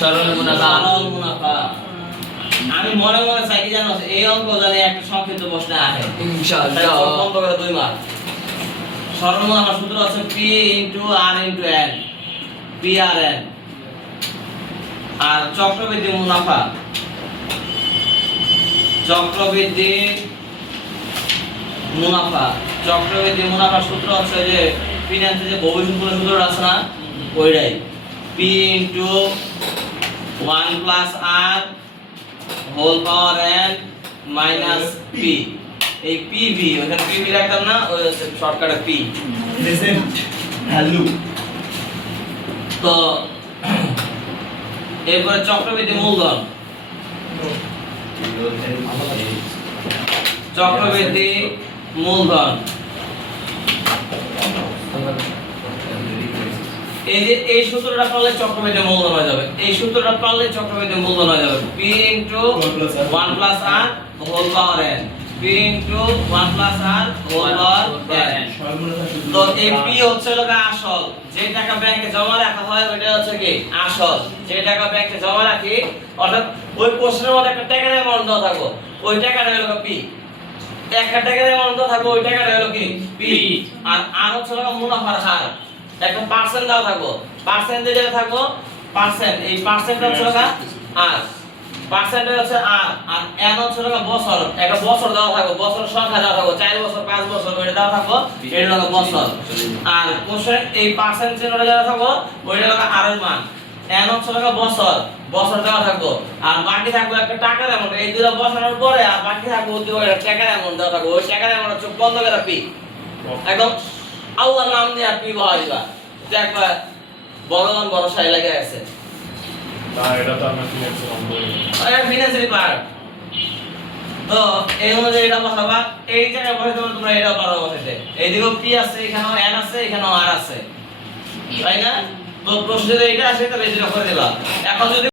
সরল মুনাফা। সরল মুনাফা। আমি মনে মনে চাই কি জানো, এই অঙ্ক জানি একটা সংক্ষিপ্ত প্রশ্ন আসে ইনশাআল্লাহ। বন্ধ করে 2 মার্ক। সরল মুনাফার সূত্র আছে P * R * N, PRN। আর চক্রবৃদ্ধি মুনাফা, চক্রবৃদ্ধি মুনাফার সূত্র হচ্ছে যে ফিনান্সে যে ভবিষ্যৎ মূল্য সূত্রটা আছে না, ওইটাই P * 1 + R whole power n minus p। এই pv ওখানে pv রাখতাম না, ওই হচ্ছে শর্টকাটে p প্রেজেন্ট ভ্যালু। তো এরপরে চক্রবৃদ্ধি মূলধন, চক্রবৃদ্ধি মূলধন এই যে এই সূত্রটা পারলে চক্রবৃদ্ধি মূলধন হয়ে যাবে, এই সূত্রটা পারলে চক্রবৃদ্ধি মূলধন হয়ে যাবে p * 1 + r whole power n, p * 1 + r whole power n। তো এই p হচ্ছে লগা আসল, যে টাকা ব্যাংকে জমা রাখা হয় ওইটা হচ্ছে কি আসল। যে টাকা ব্যাংকে জমা রাখি, অর্থাৎ ওই কোশ্চেনের মধ্যে একটা টাকার অ্যামাউন্ট দেওয়া থাকো, ওই টাকাটা হলো p। একটা টাকার অ্যামাউন্ট দেওয়া থাকো, ওই টাকাটা হলো কি p। আর হচ্ছে লগা মুনাফার হার, একটা পার্সেন্ট দাও থাকো, পার্সেন্ট দিয়ে থাকো পার্সেন্ট, এই পার্সেন্টটা হচ্ছে লগা আর পার্সেন্ট হচ্ছে আর n হচ্ছে লগা বছর, একটা বছর দাও থাকো, বছর সংখ্যা দাও থাকো, 4 বছর 5 বছর ওইটা দাও থাকো, এটা লগা বছর। আর কোশ্চেন এই পার্সেন্ট চিহ্নটা দাও থাকো, ওইটা লগা আর এর মান, n হচ্ছে লগা বছর, বছর দেওয়া থাকো, আর বাকি থাকবে একটা টাকার অ্যামাউন্ট। এই দুটো বছরের পরে আর বাকি থাকবে ওই টাকার অ্যামাউন্ট দেওয়া থাকো, ওই টাকার অ্যামাউন্ট হচ্ছে বন্ধ করে p। একদম আল্লাহর নাম দিয়ে p বহাই দিবা, দেখবা ভগবান ভরসায় লেগে আছে। না এটা তো আমরা ফিনান্সের অঙ্ক। এটা ফিনান্সিয়াল পার্ট। তো এই অনুযায়ী এটা বসাবা, এই জায়গায় বসাতে তোমরা এটা পারো বসাতে। এইদিকেও p আছে, এখানেও n আছে, এখানেও r আছে, তাই না? তো প্রশ্ন যদি এটা আসে তাহলে এটা করে দিবা। এখন যদি